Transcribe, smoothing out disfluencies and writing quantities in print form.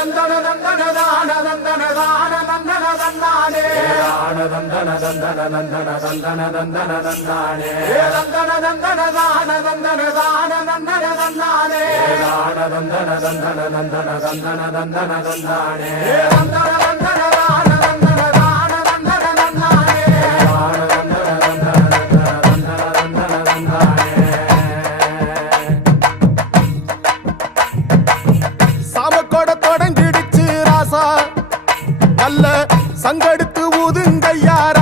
தந்தன தந்தன தான தந்தன தான தந்தன தந்தானே தந்தன தந்தன தந்தன தந்தன தந்தன தந்தானே தந்தன தந்தன தான தந்தன தான தந்தன தந்தானே தந்தன தந்தன தந்தன தந்தன தந்தன தந்தானே தந்தன தந்தன தான தந்தன தான தந்தன தந்தானே தந்தன தந்தன தந்தன தந்தன தந்தானே சாமக்கோட தொடங்கிடுச்சு ராசா நல்ல சங்கெடுத்து ஊதுங்கையார